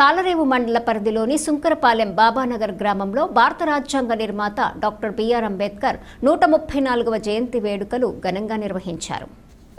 తాళరేవు మండల పరిధిలోని సుంకరపాలెం బాబానగర్ గ్రామంలో భారత రాజ్యాంగ నిర్మాత డాక్టర్ బిఆర్ అంబేద్కర్ నూట ముప్పై నాలుగవ జయంతి వేడుకలు ఘనంగా నిర్వహించారు.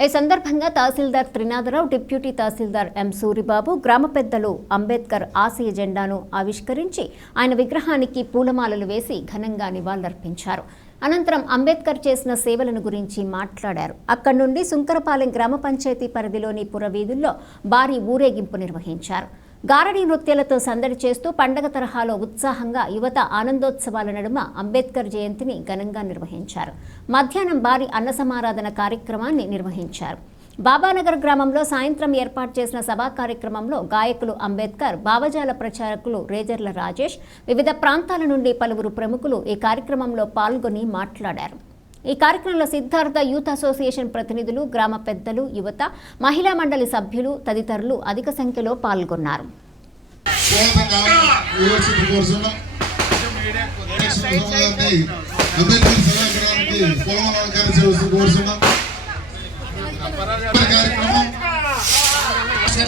ఈ సందర్భంగా తహసీల్దార్ త్రినాథరావు డిప్యూటీ తహసీల్దార్ ఎం సూరిబాబు గ్రామ పెద్దలు అంబేద్కర్ ఆశయ జెండాను ఆవిష్కరించి ఆయన విగ్రహానికి పూలమాలలు వేసి ఘనంగా నివాళులర్పించారు. అనంతరం అంబేద్కర్ చేసిన సేవలను గురించి మాట్లాడారు. అక్కడి నుండి సుంకరపాలెం గ్రామ పంచాయతీ పరిధిలోని పురవీధుల్లో భారీ ఊరేగింపు నిర్వహించారు. గారడీ నృత్యాలతో సందడి చేస్తూ పండగ తరహాలో ఉత్సాహంగా యువత ఆనందోత్సవాల నడుమ అంబేద్కర్ జయంతిని ఘనంగా నిర్వహించారు. మధ్యాహ్నం భారీ అన్న సమారాధన కార్యక్రమాన్ని నిర్వహించారు. బాబానగర్ గ్రామంలో సాయంత్రం ఏర్పాటు చేసిన సభా కార్యక్రమంలో గాయకులు అంబేద్కర్ భావజాల ప్రచారకులు రేజర్ల రాజేష్ వివిధ ప్రాంతాల నుండి పలువురు ప్రముఖులు ఈ కార్యక్రమంలో పాల్గొని మాట్లాడారు. ఈ కార్యక్రమంలో సిద్ధార్థ యూత్ అసోసియేషన్ ప్రతినిధులు గ్రామ పెద్దలు యువత మహిళా మండలి సభ్యులు తదితరులు అధిక సంఖ్యలో పాల్గొన్నారు.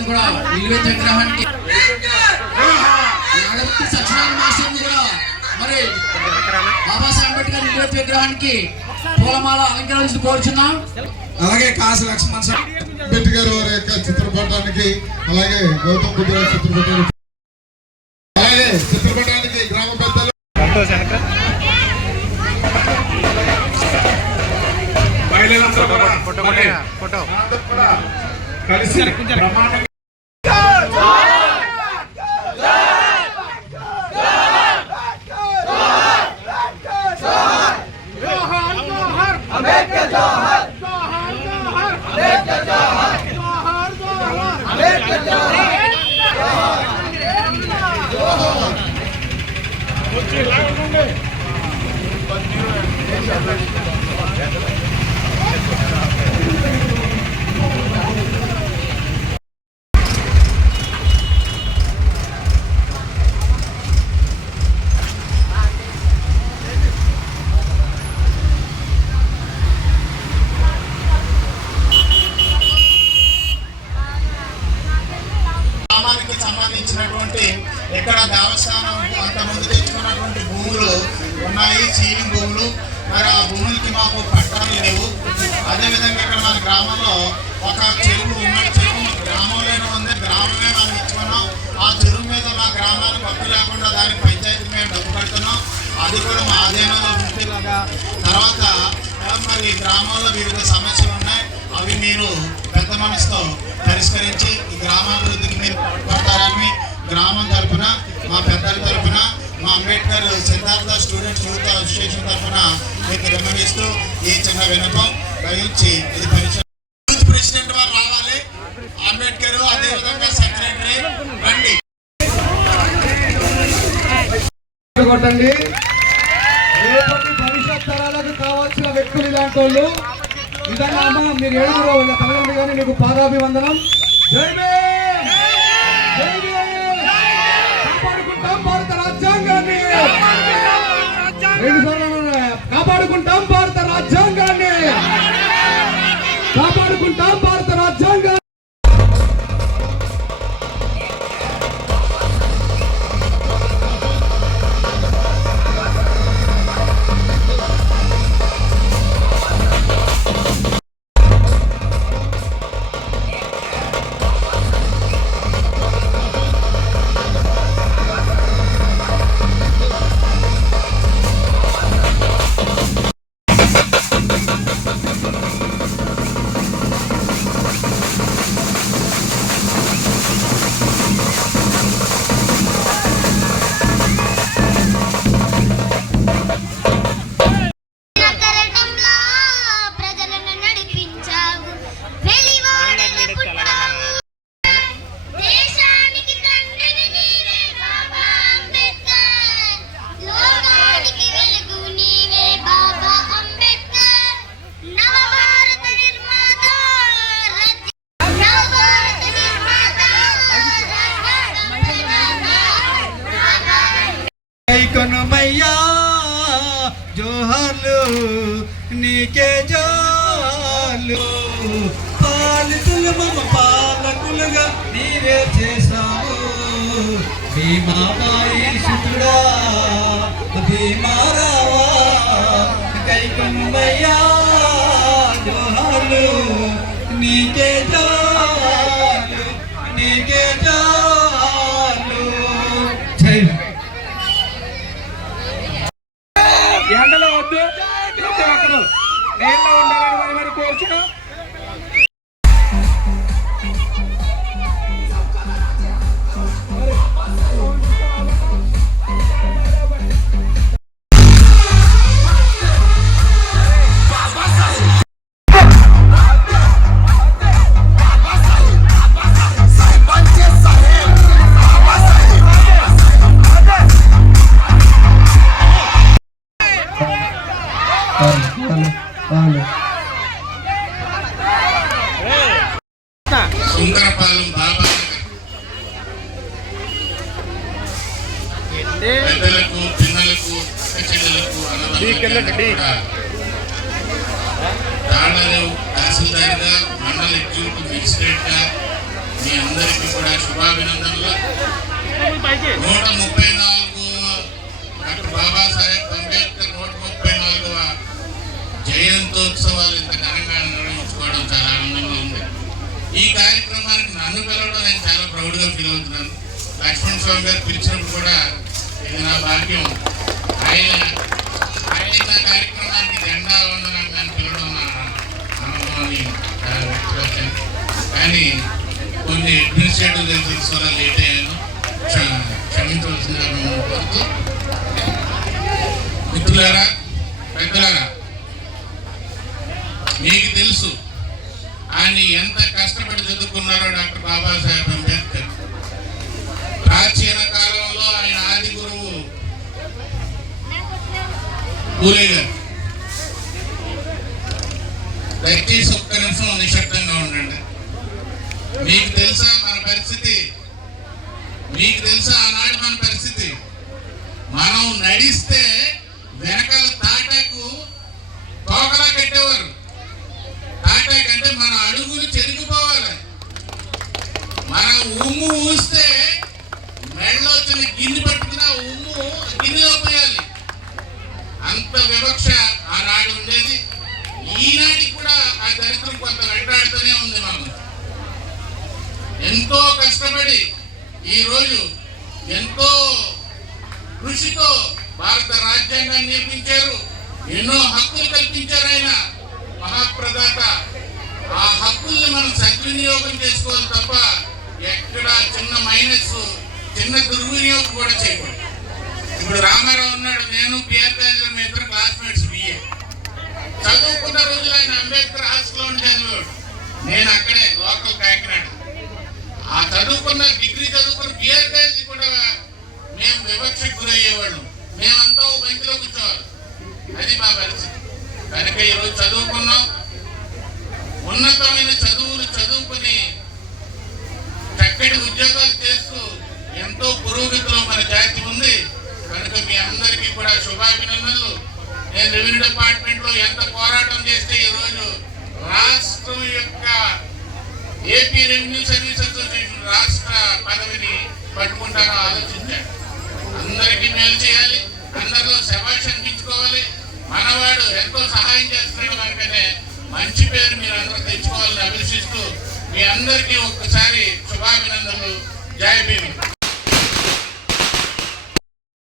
కూడా నిలువెత్త విగ్రహానికి సత్యనారాయణ మాస్టర్ కూడా మరి బాబాసాహెబ్ అంబేద్కర్ నిలువెత్త విగ్రహానికి పూలమాల అలంకరించి కోరుచున్నాం. అలాగే కాసు లక్ష్మణ్ సార్ అంబేద్కర్ వారి యొక్క చిత్రపటానికి అలాగే గౌతమ్ బుద్ధ గారి చిత్రపటానికి అలాగే చిత్రపటానికి గ్రామ పెద్దలు. మహిళలందరూ కూడా కలిసి అది కూడా మా ఆధీనంలో ఉంటేలాగా తర్వాత మరి గ్రామంలో వివిధ సమస్యలు ఉన్నాయి. అవి మీరు పెద్ద మనసుతో పరిష్కరించి ఈ గ్రామాభివృద్ధికి మీరు పడతారని గ్రామం తరఫున మా పెద్దల తరఫున మా Ambedkar Siddhartha students youth association తరఫున మీకు విన్నవిస్తూ ఈ చిన్న వినపం దయించి ఇది పరిచయం. యూత్ ప్రెసిడెంట్ వారు రావాలి. అంబేద్కర్ అదేవిధంగా సెక్రటరీ రండి. కొట్టండి. వ్యక్తులు నిజంగా అమ్మ మీరు ఏడుగురు ఇలా తల్లి కానీ మీకు పాదాభివందనం. కాపాడుకుంటాం భారత రాజ్యాంగాన్ని. కాపాడుకుంటాం భారత రాజ్యాంగాన్ని. కాపాడుకుంటాం జోహార్లు నీకే జోహార్లు. పాలితులు మమ పాలకులుగా నీవే చేశావు. భీమాబాయి సుతుడా భీమారావా కైకమ్మయ్యా జోహార్లు నీకే జాలు borcunu పెద్దలకు పిల్లలకు చెల్లెలకు అన్నదమ్ములకు తాళరేవు తహసీల్దార్గా మండల ఎగ్జిక్యూటివ్ మెజిస్ట్రేట్గా మీ అందరికీ కూడా శుభాభినందనలు. నూట ముప్పై నాలుగు డాక్టర్ బాబాసాహెబ్ అంబేద్కర్ నూట ముప్పై నాలుగవ జయంతోత్సవాలు ఇంత ఘనంగా నిర్వహించుకోవడం చాలా ఆనందంగా ఉంది. ఈ కార్యక్రమానికి నన్ను పిలవడం నేను చాలా ప్రౌడ్గా ఫీల్ అవుతున్నాను. లక్ష్మణ్ స్వామి గారు పిలిచినప్పుడు కూడా నా భాగ్యం. ఆయన ఆయన కార్యక్రమానికి జెండా ఉండడం నన్ను పిలవడం నా ఆనందాన్ని కానీ కొన్ని అడ్మినిస్ట్రేటివ్ రీజన్స్ వల్ల లేట్ అయ్యాను. క్ష- క్షమించవలసిందిగా మేము కోరుతూ. మిత్రులారా పెద్దలారా మీకు తెలుసు ఆయన ఎంత కష్టపడి చదువుకున్నారో డాక్టర్ బాబాసాహెబ్ అంబేద్కర్. ప్రాచీన పూలే దయచేసి ఒక్క నిమిషం నిశ్శబ్దంగా ఉండండి. మీకు తెలుసా మన పరిస్థితి? మీకు తెలుసా ఆనాడు మన పరిస్థితి? మనం నడిస్తే వెనకాల తాటాకు తోకలా కట్టేవారు. తాటా అంటే మన అడుగులు చెరిగిపోవాలి మన ఉమ్ము ఊస్తే మెడలో వచ్చిన గిన్నె పట్టుకున్న ఉమ్ము గిన్నెలో పోయాలి. అంత వివక్ష ఆనాడు ఉండేది. ఈనాటికి కూడా ఆ దరిద్రం కొంత వెంటాడుతూనే ఉంది మనం ఎంతో కష్టపడి ఈ రోజు ఎంతో కృషితో భారత రాజ్యాంగాన్ని నిర్మించారు ఎన్నో హక్కులు కల్పించారు ఆయన మహాప్రదాత. ఆ హక్కుల్ని మనం సద్వినియోగం చేసుకోవాలి తప్ప ఎక్కడ చిన్న మైనస్ చిన్న దుర్వినియోగం కూడా చేయకూడదు. ఇప్పుడు రామారావు ఉన్నాడు నేను పిఆర్ కాలేజీలో మీ ఇద్దరు క్లాస్మేట్స్ బిఏ చదువుకున్న రోజులు ఆయన అంబేద్కర్ హాస్టల్లో ఉండి చదివాడు నేను అక్కడే లోకల్ కాకినాడ ఆ చదువుకున్న డిగ్రీ చదువుకున్న బిఆర్ కాలేజీ కూడా మేము వివక్షకు గురయ్యేవాళ్ళం మేమంతా ఓ బెంచ్లో కూర్చోవాలి అది మా పరిస్థితి కనుక ఈరోజు చదువుకున్నాం ఉన్నతమైన చదువులు చదువుకుని నేను ఉద్యోగాలు చేస్తూ ఎంతో పురోగతిలో మన జాతి ఉంది. కనుక మీ అందరికీ కూడా శుభాభినందనలు. నేను రెవెన్యూ డిపార్ట్మెంట్లో ఎంత పోరాటం చేస్తే ఈ రోజు రాష్ట్రం యొక్క ఏపీ రెవెన్యూ సర్వీస్ అసోసియేషన్ రాష్ట్ర పదవిని పట్టుకుంటానో ఆలోచించాను. అందరికీ మేలు చేయాలి. అందరిలో శభాష్ అనిపించుకోవాలి. మనవాడు ఎంతో సహాయం చేస్తున్నాడు కనుకనే మంచి పేరు మీరు అందరూ తెచ్చుకోవాలని అభిలషిస్తూ మీ అందరికీ ఒక్కసారి శుభాభినందనలు. జై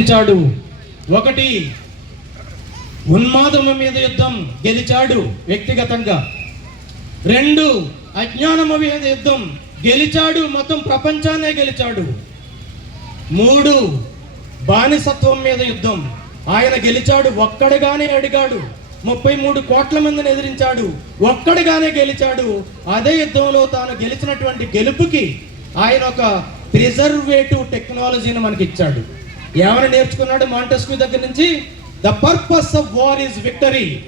గెలిచాడు. ఒకటి ఉన్మాదము మీద యుద్ధం గెలిచాడు వ్యక్తిగతంగా. రెండు అజ్ఞానము మీద యుద్ధం గెలిచాడు మొత్తం ప్రపంచాన్నే గెలిచాడు. మూడు బానిసత్వం మీద యుద్ధం. ఆయన గెలిచాడు ఒక్కడుగానే అడిగాడు. ముప్పై మూడు కోట్ల మందిని ఎదిరించాడు. ఒక్కడిగానే గెలిచాడు. అదే యుద్ధంలో తాను గెలిచినటువంటి గెలుపుకి ఆయన ఒక ప్రిజర్వేటివ్ టెక్నాలజీని మనకి ఇచ్చాడు ఏమైనా నేర్చుకున్నాడు మాంటెస్క్యూ దగ్గర నుంచి? The purpose of war is victory.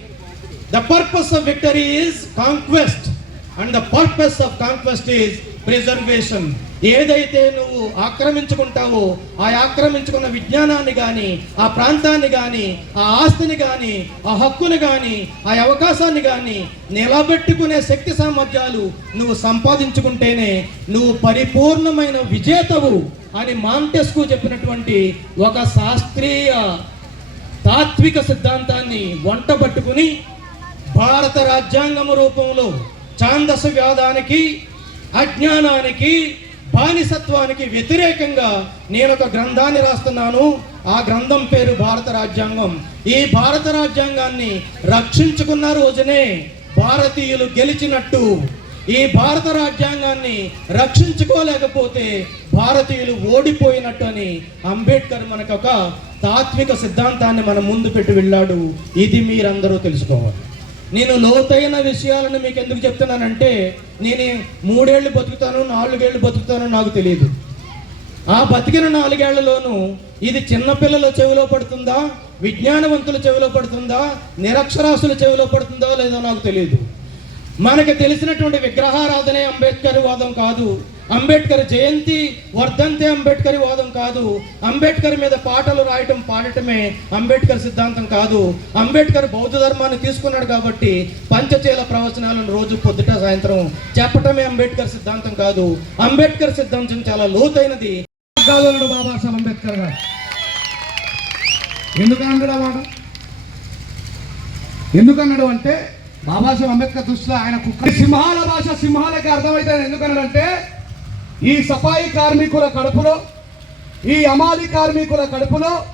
The purpose of victory is conquest. And the purpose of conquest is preservation. ఏదైతే నువ్వు ఆక్రమించుకుంటావో ఆ ఆక్రమించుకున్న విజ్ఞానాన్ని కానీ ఆ ప్రాంతాన్ని కానీ ఆ ఆస్తిని కానీ ఆ హక్కుని కానీ ఆ అవకాశాన్ని కానీ నిలబెట్టుకునే శక్తి సామర్థ్యాలు నువ్వు సంపాదించుకుంటేనే నువ్వు పరిపూర్ణమైన విజేతవు అని మాంటెస్కు చెప్పినటువంటి ఒక శాస్త్రీయ తాత్విక సిద్ధాంతాన్ని వంట పట్టుకుని భారత రాజ్యాంగం రూపంలో ఛాందస వ్యాధానికి అజ్ఞానానికి బానిసత్వానికి వ్యతిరేకంగా నేను ఒక గ్రంథాన్ని రాస్తున్నాను. ఆ గ్రంథం పేరు భారత రాజ్యాంగం. ఈ భారత రాజ్యాంగాన్ని రక్షించుకున్న రోజునే భారతీయులు గెలిచినట్టు. ఈ భారత రాజ్యాంగాన్ని రక్షించుకోలేకపోతే భారతీయులు ఓడిపోయినట్టు అని అంబేద్కర్ మనకు ఒక తాత్విక సిద్ధాంతాన్ని మన ముందు పెట్టి వెళ్ళాడు. ఇది మీరందరూ తెలుసుకోవాలి. నేను లోతైన విషయాలను మీకు ఎందుకు చెప్తున్నానంటే నేను మూడేళ్ళు బతుకుతాను నాలుగేళ్ళు బతుకుతానో నాకు తెలియదు ఆ బతికిన నాలుగేళ్ళలోనూ ఇది చిన్నపిల్లల చెవిలో పడుతుందా విజ్ఞానవంతుల చెవిలో పడుతుందా నిరక్షరాస్యుల చెవిలో పడుతుందో లేదో నాకు తెలియదు మనకి తెలిసినటువంటి విగ్రహారాధనే అంబేద్కర్ వాదం కాదు. అంబేద్కర్ జయంతి వర్ధంతే అంబేద్కర్ వాదం కాదు. అంబేద్కర్ మీద పాటలు రాయటం పాడటమే అంబేద్కర్ సిద్ధాంతం కాదు. అంబేద్కర్ బౌద్ధ ధర్మాన్ని తీసుకున్నాడు కాబట్టి పంచచేల ప్రవచనాలను రోజు పొద్దుట సాయంత్రం చెప్పటమే అంబేద్కర్ సిద్ధాంతం కాదు. అంబేద్కర్ సిద్ధాంతం చాలా లోతైనది. కాదన్నాడు బాబాసాహెబ్ అంబేద్కర్ గారు. ఎందుకన్నాడు వాడు? ఎందుకన్నాడు అంటే బాబాసాహెబ్ అంబేద్కర్ దృష్టిలో ఆయన కుక్క సింహాల భాష సింహాలకి అర్థమైతే ఎందుకన్నాడంటే ఈ సఫాయి కార్మికుల కడుపులో ఈ అమాలి కార్మికుల కడుపులో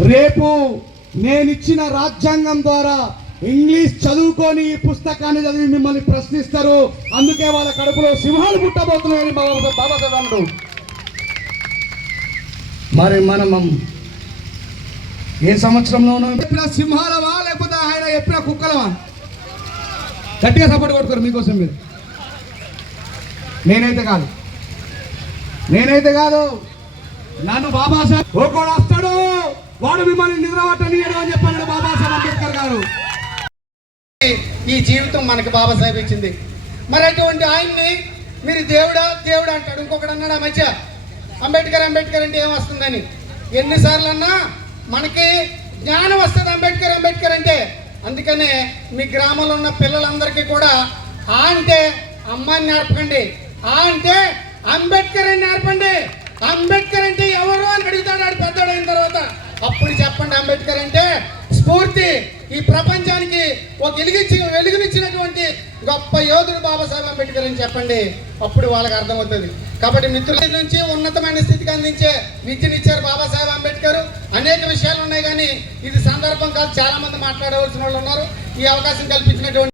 రేపు నేనిచ్చిన రాజ్యాంగం ద్వారా ఇంగ్లీష్ చదువుకొని ఈ పుస్తకాన్ని చదివి మిమ్మల్ని ప్రశ్నిస్తారు. అందుకే వాళ్ళ కడుపులో సింహాలు పుట్టబోతున్నాయని బాబాసాహెబ్ మరి మనం ఏ సంవత్సరంలో చెప్పిన సింహాలవా లేకపోతే ఆయన చెప్పిన కుక్కలవా గట్టిగా సపోర్ట్ కొడుతారు మీకోసం మీరు. నేనైతే కాదు. నేనైతే కాదు. నన్ను బాబాసాహెబ్ ఒకడు వస్తాడు. వాడు మిమ్మల్ని నిద్రపట్టనీయడు అని చెప్పాడు బాబాసాహెబ్ అంబేద్కర్ గారు. ఈ జీవితం మనకి బాబాసాహెబ్ ఇచ్చింది. మరి అటువంటి ఆయన్ని మీరు దేవుడా దేవుడు అంటాడు. ఇంకొకడు అన్నాడు ఆ మధ్య అంబేద్కర్ అంబేద్కర్ అంటే ఏం వస్తుందని. ఎన్నిసార్లు అన్నా మనకి జ్ఞానం వస్తుంది అంబేద్కర్ అంబేద్కర్ అంటే. అందుకనే మీ గ్రామంలో ఉన్న పిల్లలందరికీ కూడా ఆ అంటే అమ్మాయిని నేర్పకండి. ఆ అంటే అంబేద్కర్ అని నేర్పండి. అంబేద్కర్ అంటే ఎవరు అని అడుగుతాడు ఆడు పెద్దోడు తర్వాత. అప్పుడు చెప్పండి అంబేద్కర్ అంటే స్ఫూర్తి. ఈ ప్రపంచానికి ఒక వెలిగించి వెలుగునిచ్చినటువంటి గొప్ప యోధుడు బాబాసాహెబ్ అంబేద్కర్ అని చెప్పండి. అప్పుడు వాళ్ళకి అర్థమవుతుంది. కాబట్టి మిత్రుల నుంచి ఉన్నతమైన స్థితికి అందించే విద్యనిచ్చారు బాబాసాహెబ్ అంబేద్కర్. అనేక విషయాలు ఉన్నాయి కానీ ఇది సందర్భం కాదు. చాలా మంది మాట్లాడవలసిన వాళ్ళు ఉన్నారు. ఈ అవకాశం కల్పించినటువంటి